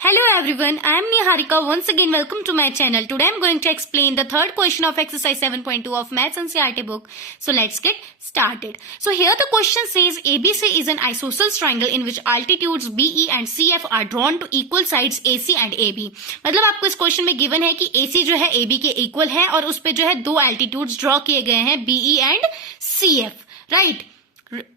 Hello everyone, I am Niharika. Once again welcome to my channel. Today I am going to explain the third question of exercise 7.2 of Maths NCERT book. So let's get started. So here the question says ABC is an isosceles triangle in which altitudes BE and CF are drawn to equal sides AC and AB. मतलब आपको इस question में given है कि AC जो है AB के equal है और उस पे जो है दो एल्टीट्यूड्स ड्रॉ किए गए हैं BE एंड CF, राइट।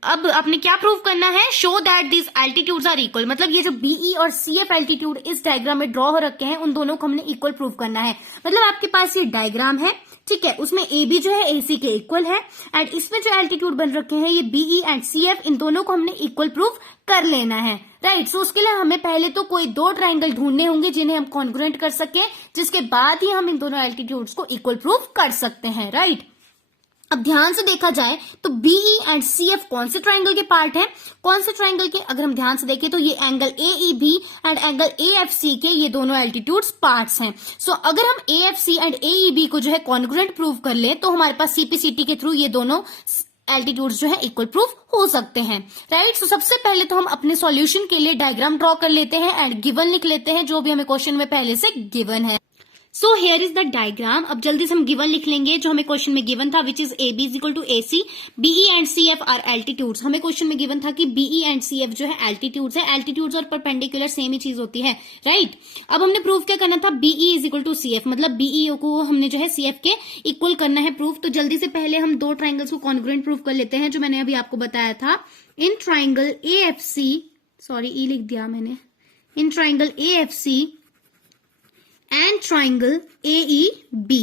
अब आपने क्या प्रूव करना है, show that this altitudes are equal. मतलब ये जो बीई और सीएफ एल्टीट्यूड इस डायग्राम में ड्रॉ हो रखे हैं उन दोनों को हमने इक्वल प्रूव करना है। मतलब आपके पास ये डायग्राम है, ठीक है, उसमें ए बी जो है एसी के इक्वल है एंड इसमें जो एल्टीट्यूड बन रखे हैं ये बीई एंड सीएफ, इन दोनों को हमने इक्वल प्रूव कर लेना है, राइट। सो उसके लिए हमें पहले तो कोई दो ट्राइंगल ढूंढने होंगे जिन्हें हम कॉन्ग्रुएंट कर सके, जिसके बाद ही हम इन दोनों एल्टीट्यूड्स को इक्वल प्रूव कर सकते हैं, राइट। अब ध्यान से देखा जाए तो बीई एंड सीएफ कौन से ट्राइंगल के पार्ट हैं, कौन से ट्राइंगल के, अगर हम ध्यान से देखें तो ये एंगल एईबी एंड एंगल एएफसी के ये दोनों एल्टीट्यूड्स पार्ट्स हैं। सो अगर हम एएफसी एंड एईबी को जो है कॉन्ग्रुएंट प्रूव कर ले तो हमारे पास सीपीसीटी के थ्रू ये दोनों एल्टीट्यूड्स जो है इक्वल प्रूफ हो सकते हैं, राइट। सो सबसे पहले तो हम अपने सॉल्यूशन के लिए डायग्राम ड्रॉ कर लेते हैं एंड गिवन लिख लेते हैं जो भी हमें क्वेश्चन में पहले से गिवन है। So here is the diagram. अब जल्दी से हम गिवन लिख लेंगे जो हमें क्वेश्चन में गिवन था, which is A B is equal to A C, BE and C F are altitudes. हमें क्वेश्चन में गिवन था कि बीई एंड सी एफ जो है एल्टीट्यूड्स है। एल्टीट्यूड्स और परपेंडिकुलर सेम ही चीज होती है, राइट। अब हमने प्रूव क्या करना था, BE is equal to C F, मतलब बीई को हमने जो है सी एफ के इक्वल करना है प्रूफ। तो जल्दी से पहले हम दो ट्राइंगल्स को कॉन्ग्रुएंट प्रूव कर लेते हैं जो मैंने अभी आपको बताया था। In triangle A F C, sorry E लिख दिया मैंने, in triangle A F C and triangle AEB।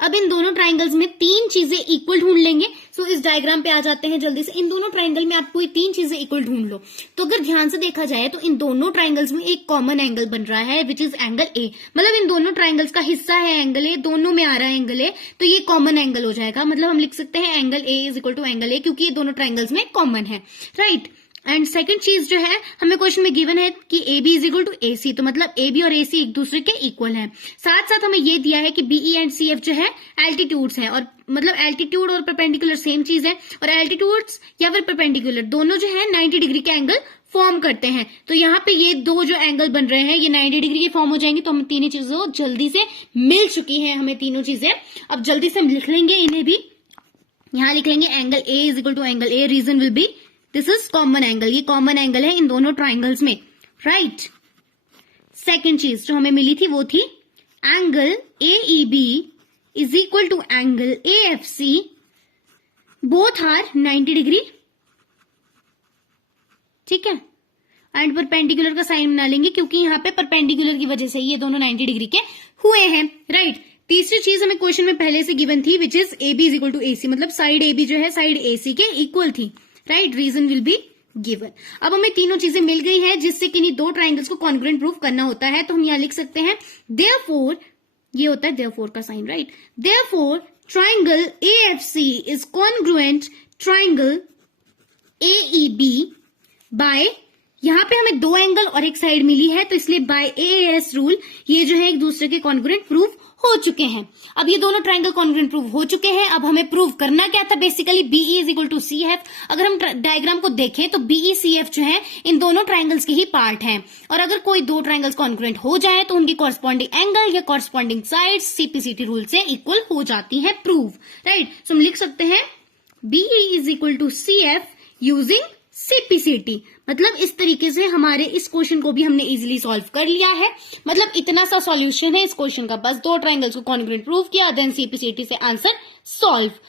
अब इन दोनों ट्राइंगल्स में तीन चीजें इक्वल ढूंढ लेंगे। सो इस डायग्राम पे आ जाते हैं जल्दी से। इन दोनों ट्राइंगल में आप कोई तीन चीजें इक्वल ढूंढ लो। तो अगर ध्यान से देखा जाए तो इन दोनों ट्राइंगल्स में एक कॉमन एंगल बन रहा है विच इज एंगल ए। मतलब इन दोनों ट्राइंगल्स का हिस्सा है एंगल ए, दोनों में आ रहा है एंगल ए, तो ये कॉमन एंगल हो जाएगा। मतलब हम लिख सकते हैं angle A is equal to angle A, क्योंकि ये दोनों ट्राइंगल्स में कॉमन है, राइट। एंड सेकंड चीज जो है हमें क्वेश्चन में गिवन है कि A B is equal to A C, तो मतलब ए बी और ए सी एक दूसरे के इक्वल हैं। साथ साथ हमें ये दिया है कि बीई एंड सी एफ जो है एल्टीट्यूड्स है, और मतलब एल्टीट्यूड और परपेंडिकुलर सेम चीज है, और एल्टीट्यूड्स या फिर परपेंडिकुलर दोनों जो है 90 डिग्री के एंगल फॉर्म करते हैं। तो यहाँ पे ये दो जो एंगल बन रहे हैं ये 90 डिग्री के फॉर्म हो जाएंगे। तो हम तीनों चीजों जल्दी से मिल चुकी है हमें तीनों चीजें। अब जल्दी से हम लिख लेंगे इन्हें भी। यहां लिख लेंगे angle A is equal to angle A, reason will be this is common angle. ये कॉमन एंगल है इन दोनों ट्राइंगल्स में, राइट। सेकेंड चीज जो हमें मिली थी वो थी angle AEB is equal to angle AFC, both are 90 degree, ठीक है। एंड परपेंडिकुलर का साइन बना लेंगे क्योंकि यहाँ पे परपेंडिकुलर की वजह से ये दोनों 90 डिग्री के हुए हैं, राइट। तीसरी चीज हमें क्वेश्चन में पहले से गिवन थी which is AB is equal to AC, मतलब साइड AB जो है साइड AC के इक्वल थी, right. Reason will be given. अब हमें तीनों चीजें मिल गई है जिससे किन्हीं दो ट्राइंगल्स को कॉन्ग्रुएंट प्रूफ करना होता है। तो हम यहां लिख सकते हैं देयरफॉर, ये होता है देयरफॉर का sign, right. Therefore triangle AFC is congruent triangle AEB by, यहां पे हमें दो एंगल और एक साइड मिली है तो इसलिए बाय AAS रूल ये जो है एक दूसरे के कॉन्ग्रुएंट प्रूफ हो चुके हैं। अब ये दोनों ट्राइंगल कॉन्ग्रुएंट प्रूफ हो चुके हैं। अब हमें प्रूव करना क्या था, basically BE is equal to C F. अगर हम डायग्राम को देखें तो बीई सी एफ जो है इन दोनों ट्राइंगल्स के ही पार्ट हैं, और अगर कोई दो ट्राइंगल्स कॉन्ग्रुएंट हो जाए तो उनकी कॉरस्पॉन्डिंग एंगल या कॉरस्पॉन्डिंग साइड सीपीसीटी रूल से इक्वल हो जाती है, प्रूव, राइट। सो हम लिख सकते हैं BE is equal to C F using CPCT. मतलब इस तरीके से हमारे इस क्वेश्चन को भी हमने इजीली सॉल्व कर लिया है। मतलब इतना सा सॉल्यूशन है इस क्वेश्चन का, बस दो ट्राइंगल्स को कॉन्ग्रुएंट प्रूव किया देन सीपीसीटी से आंसर सॉल्व।